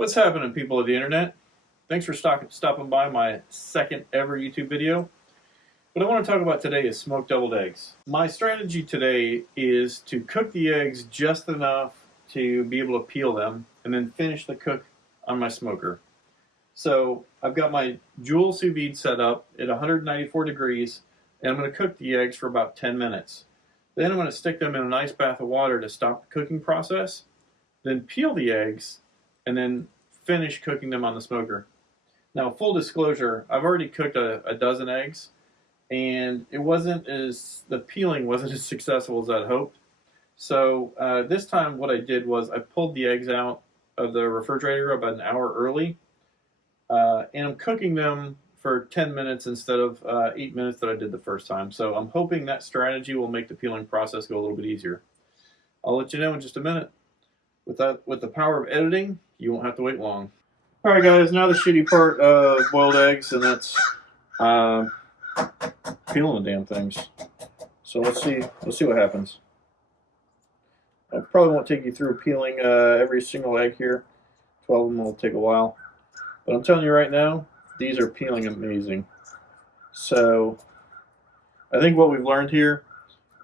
What's happening, people of the internet? Thanks for stopping by my second ever YouTube video. What I want to talk about today is smoked deviled eggs. My strategy today is to cook the eggs just enough to be able to peel them and then finish the cook on my smoker. So I've got my Joule sous vide set up at 194 degrees and I'm going to cook the eggs for about 10 minutes. Then I'm going to stick them in an ice bath of water to stop the cooking process, then peel the eggs, and then finish cooking them on the smoker. Now, full disclosure, I've already cooked a dozen eggs, and the peeling wasn't as successful as I'd hoped. So this time what I did was I pulled the eggs out of the refrigerator about an hour early, and I'm cooking them for 10 minutes instead of 8 minutes that I did the first time. So I'm hoping that strategy will make the peeling process go a little bit easier. I'll let you know in just a minute. With the power of editing, you won't have to wait long. All right, guys. Now the shitty part of boiled eggs, and that's peeling the damn things. So let's see what happens. I probably won't take you through peeling every single egg here. 12 of them will take a while, but I'm telling you right now, these are peeling amazing. So I think what we've learned here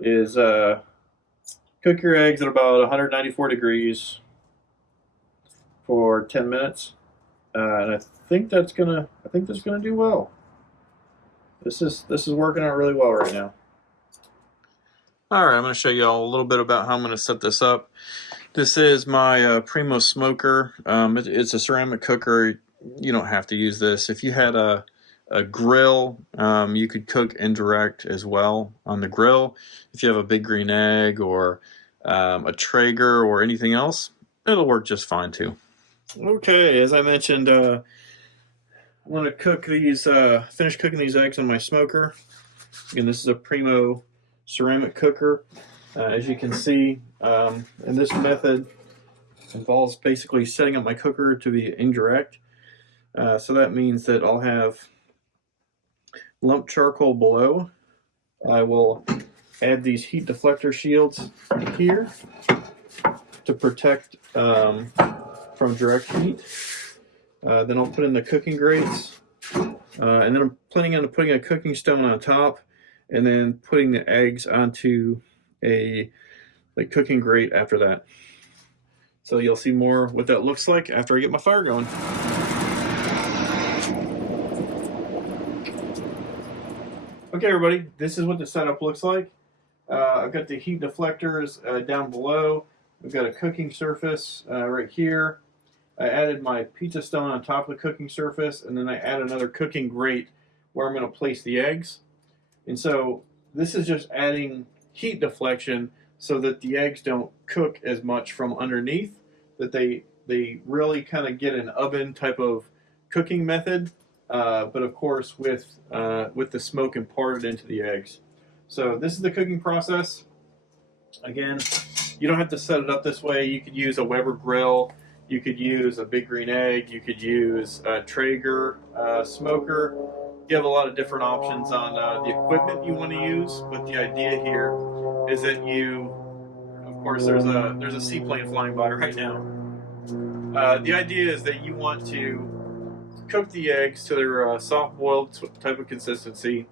is cook your eggs at about 194 degrees for 10 minutes, and I think that's gonna do well. This is working out really well right now. All right, I'm going to show you all a little bit about how I'm going to set this up. This is my Primo smoker. It's a ceramic cooker. You don't have to use this. If you had a grill, you could cook indirect as well on the grill. If you have a big green egg or a Traeger or anything else, it'll work just fine too. Okay, as I mentioned, I'm going to cook these, finish cooking these eggs on my smoker. Again, this is a Primo ceramic cooker. As you can see, and this method involves basically setting up my cooker to be indirect. So that means that I'll have lump charcoal below. I will add these heat deflector shields here to protect from direct heat. Then I'll put in the cooking grates, and then I'm planning on putting a cooking stone on top, and then putting the eggs onto a cooking grate after that. So you'll see more what that looks like after I get my fire going. Okay, everybody, this is what the setup looks like. I've got the heat deflectors down below. We've got a cooking surface right here. I added my pizza stone on top of the cooking surface, and then I add another cooking grate where I'm going to place the eggs. And so this is just adding heat deflection so that the eggs don't cook as much from underneath, that they really kind of get an oven type of cooking method, but of course with the smoke imparted into the eggs. So this is the cooking process. Again, you don't have to set it up this way. You could use a Weber grill. You could use a big green egg. You could use a Traeger smoker. You have a lot of different options on the equipment you want to use, but the idea here is that of course there's a seaplane flying by right now. The idea is that you want to cook the eggs to their soft boiled type of consistency,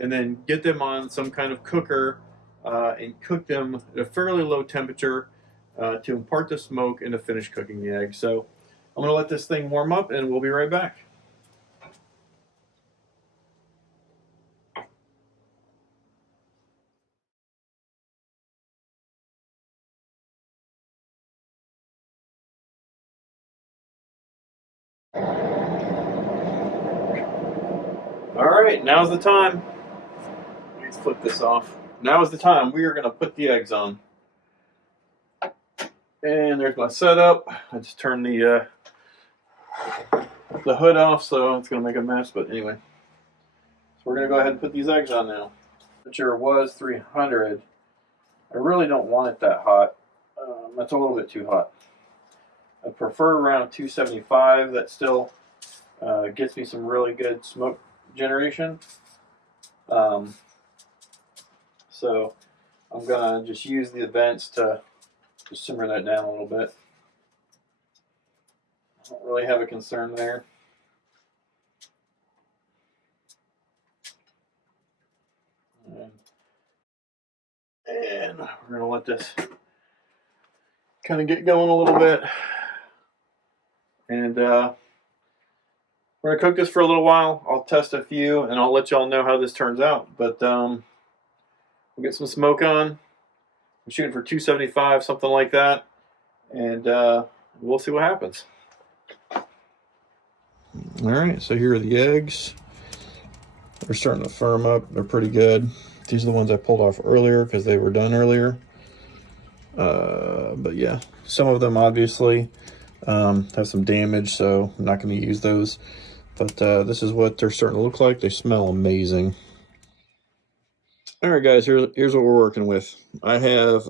and then get them on some kind of cooker and cook them at a fairly low temperature to impart the smoke and to finish cooking the eggs. So I'm going to let this thing warm up and we'll be right back. Alright, now's the time. Let's flip this off. Now is the time. We are going to put the eggs on. And there's my setup. I just turned the hood off, so it's going to make a mess, but anyway. So we're going to go ahead and put these eggs on now. Temperature was 300. I really don't want it that hot. That's a little bit too hot. I prefer around 275. That still gets me some really good smoke generation. So I'm gonna just use the vents to simmer that down a little bit. Don't really have a concern there. And we're gonna let this kind of get going a little bit. And we're gonna cook this for a little while. I'll test a few and I'll let y'all know how this turns out. But we'll get some smoke on. I'm shooting for 275, something like that. And we'll see what happens. All right, so here are the eggs. They're starting to firm up. They're pretty good. These are the ones I pulled off earlier because they were done earlier. But yeah, some of them obviously have some damage, so I'm not going to use those. But this is what they're starting to look like. They smell amazing. All right, guys, here's what we're working with. I have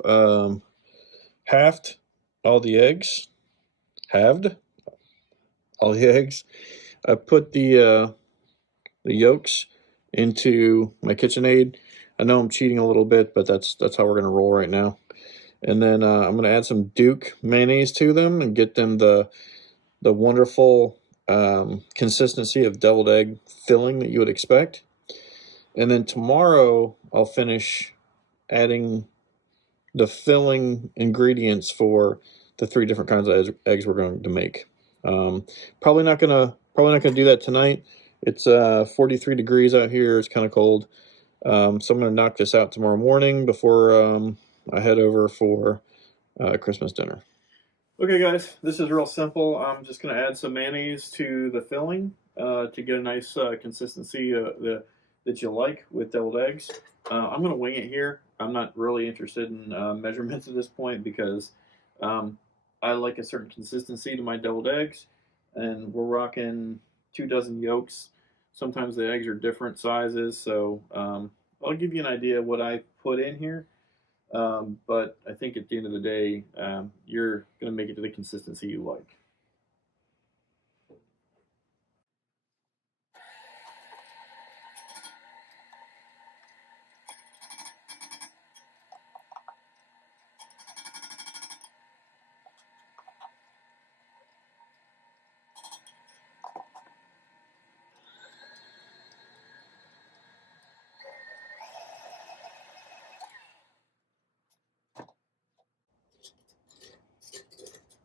halved all the eggs. Halved all the eggs. I put the yolks into my KitchenAid. I know I'm cheating a little bit, but that's how we're gonna roll right now. And then I'm gonna add some Duke mayonnaise to them and get them the wonderful consistency of deviled egg filling that you would expect. And then tomorrow I'll finish adding the filling ingredients for the 3 different kinds of eggs we're going to make. Probably not gonna do that tonight. It's 43 degrees out here. It's kind of cold. So I'm gonna knock this out tomorrow morning before I head over for Christmas dinner. Okay, guys, this is real simple. I'm just gonna add some mayonnaise to the filling to get a nice consistency that you like with deviled eggs. I'm gonna wing it here. I'm not really interested in measurements at this point because I like a certain consistency to my deviled eggs, and we're rocking 2 dozen yolks. Sometimes the eggs are different sizes, so I'll give you an idea of what I put in here. But I think at the end of the day, you're going to make it to the consistency you like.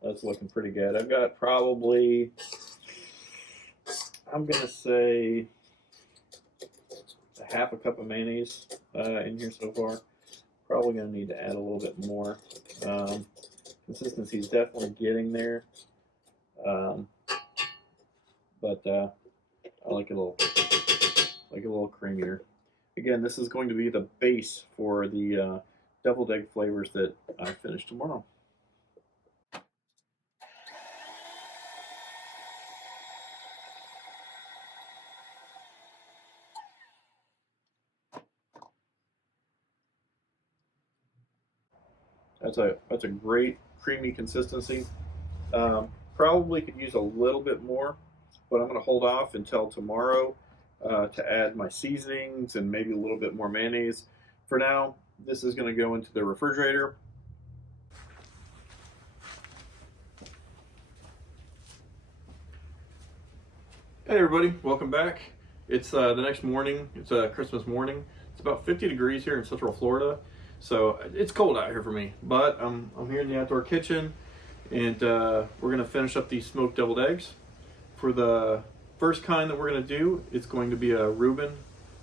That's looking pretty good. I've got probably, I'm going to say, a half a cup of mayonnaise in here so far. Probably going to need to add a little bit more. Consistency is definitely getting there, but I like it a little creamier. Again, this is going to be the base for the deviled egg flavors that I finish tomorrow. That's a great creamy consistency. Probably could use a little bit more, but I'm going to hold off until tomorrow to add my seasonings and maybe a little bit more mayonnaise. For now, this is going to go into the refrigerator. Hey everybody, welcome back. It's the next morning. It's Christmas morning. It's about 50 degrees here in Central Florida, so it's cold out here for me. But I'm here in the outdoor kitchen, and we're gonna finish up these smoked deviled eggs. For the first kind that we're gonna do, it's going to be a Ruben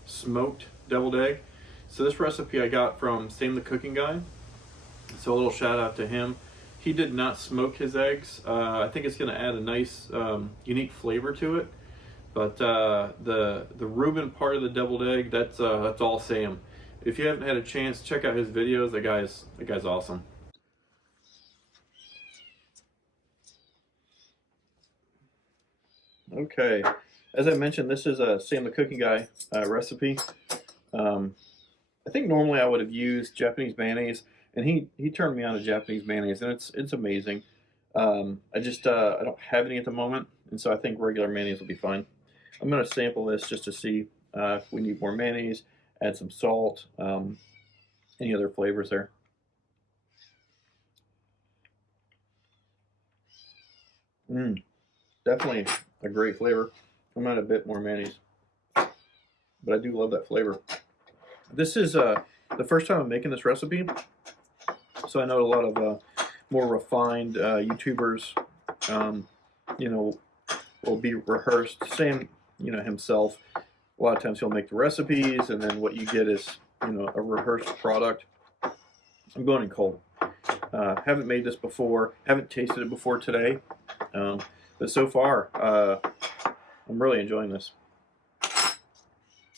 smoked deviled egg. So this recipe I got from Sam the Cooking Guy. So a little shout out to him. He did not smoke his eggs. I think it's gonna add a nice, unique flavor to it. But the Ruben part of the deviled egg, that's all Sam. If you haven't had a chance, check out his videos. The guy's awesome. Okay, as I mentioned, this is a Sam the Cooking Guy recipe. I think normally I would have used Japanese mayonnaise, and he turned me on to Japanese mayonnaise, and it's amazing. I don't have any at the moment, and so I think regular mayonnaise will be fine. I'm going to sample this just to see if we need more mayonnaise, add some salt, any other flavors there. Definitely a great flavor. I'm gonna add a bit more mayonnaise, but I do love that flavor. This is the first time I'm making this recipe, so I know a lot of more refined YouTubers, you know, will be rehearsed. Sam, himself. A lot of times he'll make the recipes, and then what you get is, a rehearsed product. I'm going in cold. Haven't made this before. Haven't tasted it before today, but so far, I'm really enjoying this.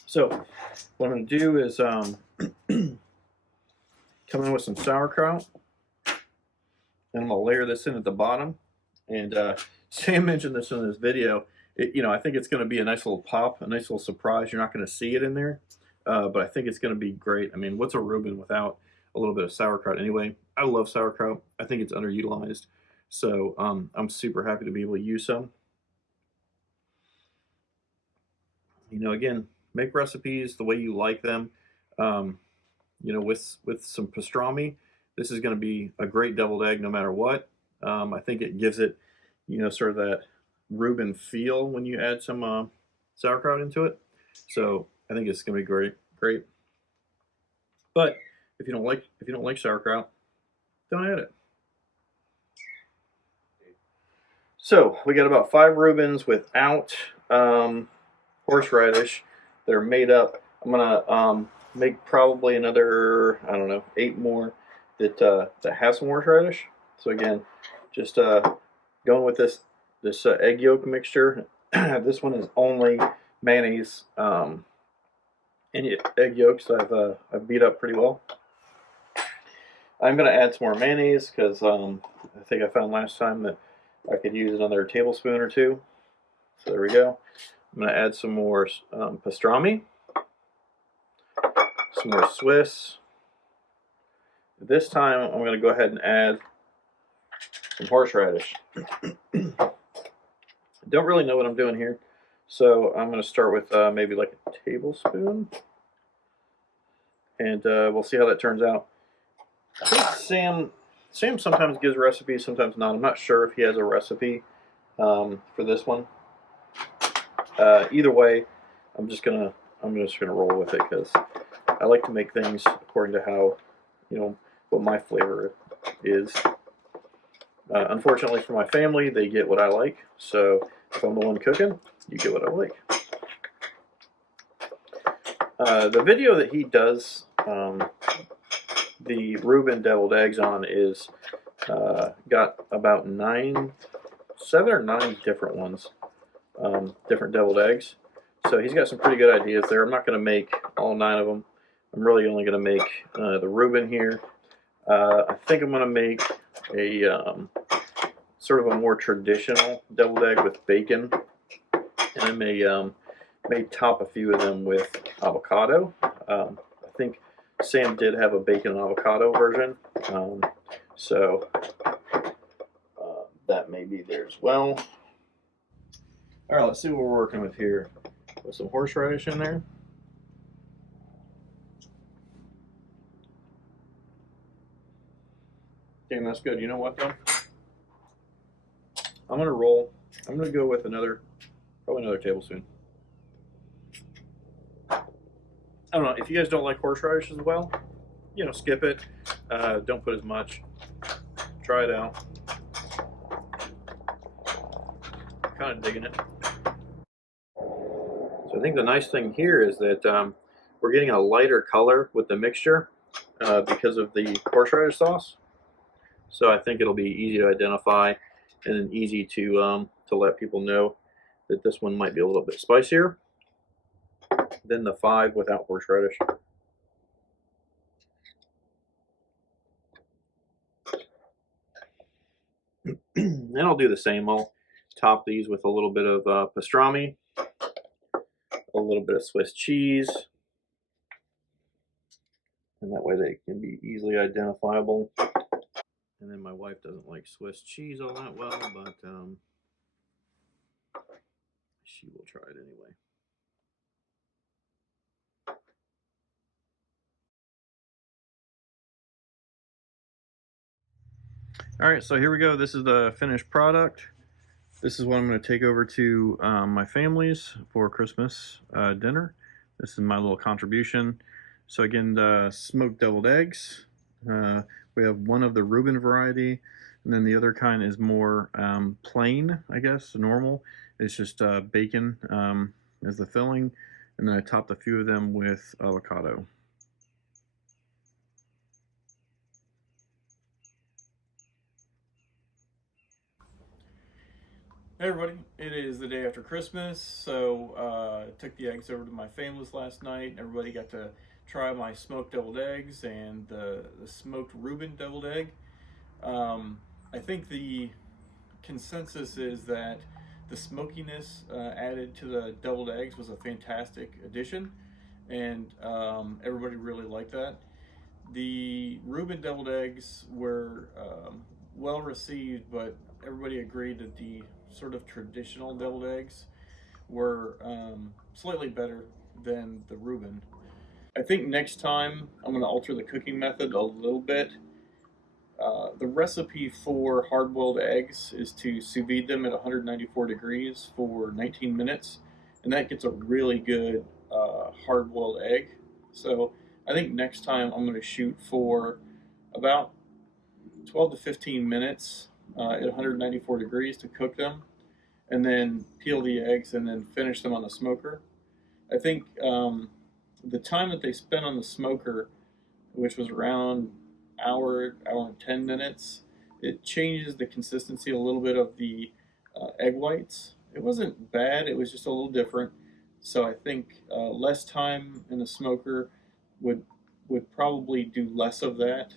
So, what I'm going to do is come in with some sauerkraut, and I'm going to layer this in at the bottom. And Sam mentioned this in this video. I think it's going to be a nice little pop, a nice little surprise. You're not going to see it in there, but I think it's going to be great. I mean, what's a Reuben without a little bit of sauerkraut anyway? I love sauerkraut. I think it's underutilized. So I'm super happy to be able to use some. Again, make recipes the way you like them. With some pastrami, this is going to be a great deviled egg no matter what. I think it gives it, sort of that Reuben feel when you add some sauerkraut into it. So I think it's going to be great. But if you don't like sauerkraut, don't add it. So we got about 5 Reubens without horseradish that are made up. I'm gonna make probably another, I don't know, 8 more that have some horseradish. So again, just going with this egg yolk mixture. This one is only mayonnaise and egg yolks. I've beat up pretty well. I'm gonna add some more mayonnaise because I think I found last time that I could use another tablespoon or 2. So there we go. I'm going to add some more pastrami, some more Swiss. This time I'm going to go ahead and add some horseradish. I don't really know what I'm doing here, so I'm going to start with maybe like a tablespoon, and we'll see how that turns out. I think Sam sometimes gives recipes, sometimes not. I'm not sure if he has a recipe for this one. Either way, I'm just gonna roll with it because I like to make things according to how, what my flavor is. Unfortunately for my family, they get what I like. So if I'm the one cooking, you get what I like. The video that he does the Ruben Deviled Eggs on is got about 7 or 9 different ones. Different deviled eggs. So he's got some pretty good ideas there. I'm not going to make all 9 of them. I'm really only going to make the Reuben here. I think I'm going to make a sort of a more traditional deviled egg with bacon. And I may top a few of them with avocado. I think Sam did have a bacon and avocado version. So that may be there as well. All right, let's see what we're working with here. With some horseradish in there. Damn, that's good. You know what, though? I'm going to go with probably another tablespoon. I don't know. If you guys don't like horseradish as well, skip it. Don't put as much. Try it out. Kind of digging it. So I think the nice thing here is that we're getting a lighter color with the mixture because of the horseradish sauce. So I think it'll be easy to identify and then easy to let people know that this one might be a little bit spicier than the 5 without horseradish. And I'll do the same. I'll top these with a little bit of pastrami, a little bit of Swiss cheese, and that way they can be easily identifiable. And then my wife doesn't like Swiss cheese all that well, but she will try it anyway. All right, so here we go. This is the finished product. This is what I'm going to take over to my family's for Christmas dinner. This is my little contribution. So again, the smoked deviled eggs. We have one of the Ruben variety, and then the other kind is more plain, I guess, normal. It's just bacon as the filling, and then I topped a few of them with avocado. Hey everybody, it is the day after Christmas, so I took the eggs over to my family's last night. Everybody got to try my smoked deviled eggs and the smoked Ruben deviled egg. I think the consensus is that the smokiness added to the deviled eggs was a fantastic addition, and everybody really liked that. The Ruben deviled eggs were well received, but everybody agreed that the sort of traditional deviled eggs were slightly better than the Ruben. I think next time I'm going to alter the cooking method a little bit. The recipe for hard-boiled eggs is to sous vide them at 194 degrees for 19 minutes, and that gets a really good hard-boiled egg. So I think next time I'm going to shoot for about 12 to 15 minutes at 194 degrees to cook them, and then peel the eggs and then finish them on the smoker. I think the time that they spent on the smoker, which was around hour and 10 minutes, it changes the consistency a little bit of the egg whites. It wasn't bad, it was just a little different. So I think less time in the smoker would probably do less of that.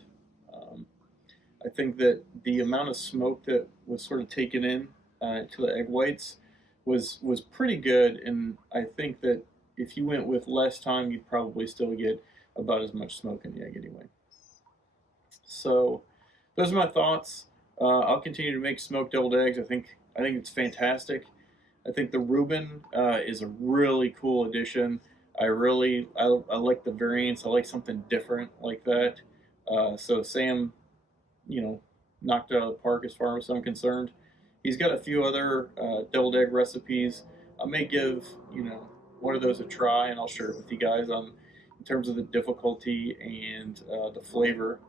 I think that the amount of smoke that was sort of taken in to the egg whites was pretty good, and I think that if you went with less time, you'd probably still get about as much smoke in the egg anyway. So those are my thoughts. I'll continue to make smoked deviled eggs. I think it's fantastic. I think the Reuben is a really cool addition. I like the variants. I like something different like that. So Sam, knocked it out of the park as far as I'm concerned. He's got a few other deviled egg recipes. I may give one of those a try, and I'll share it with you guys in terms of the difficulty and the flavor.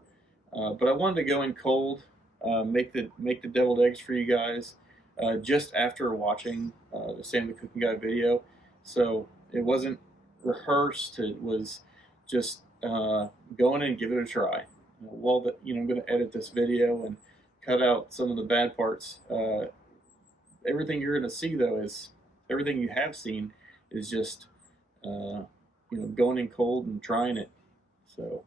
But I wanted to go in cold, make the deviled eggs for you guys just after watching the Sam the Cooking Guy video. So it wasn't rehearsed. It was just go in and give it a try. While I'm going to edit this video and cut out some of the bad parts. Everything you're going to see, though, is everything you have seen is just going in cold and trying it. So,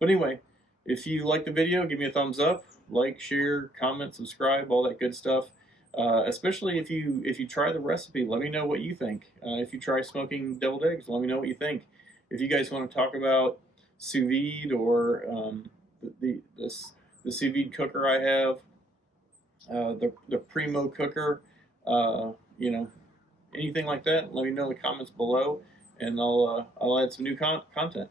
but anyway, if you like the video, give me a thumbs up, like, share, comment, subscribe, all that good stuff. Especially if you try the recipe, let me know what you think. If you try smoking deviled eggs, let me know what you think. If you guys want to talk about sous vide or the sous vide cooker I have, the Primo cooker, anything like that, let me know in the comments below, and I'll add some new content.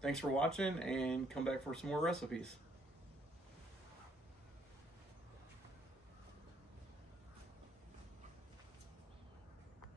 Thanks for watching, and come back for some more recipes.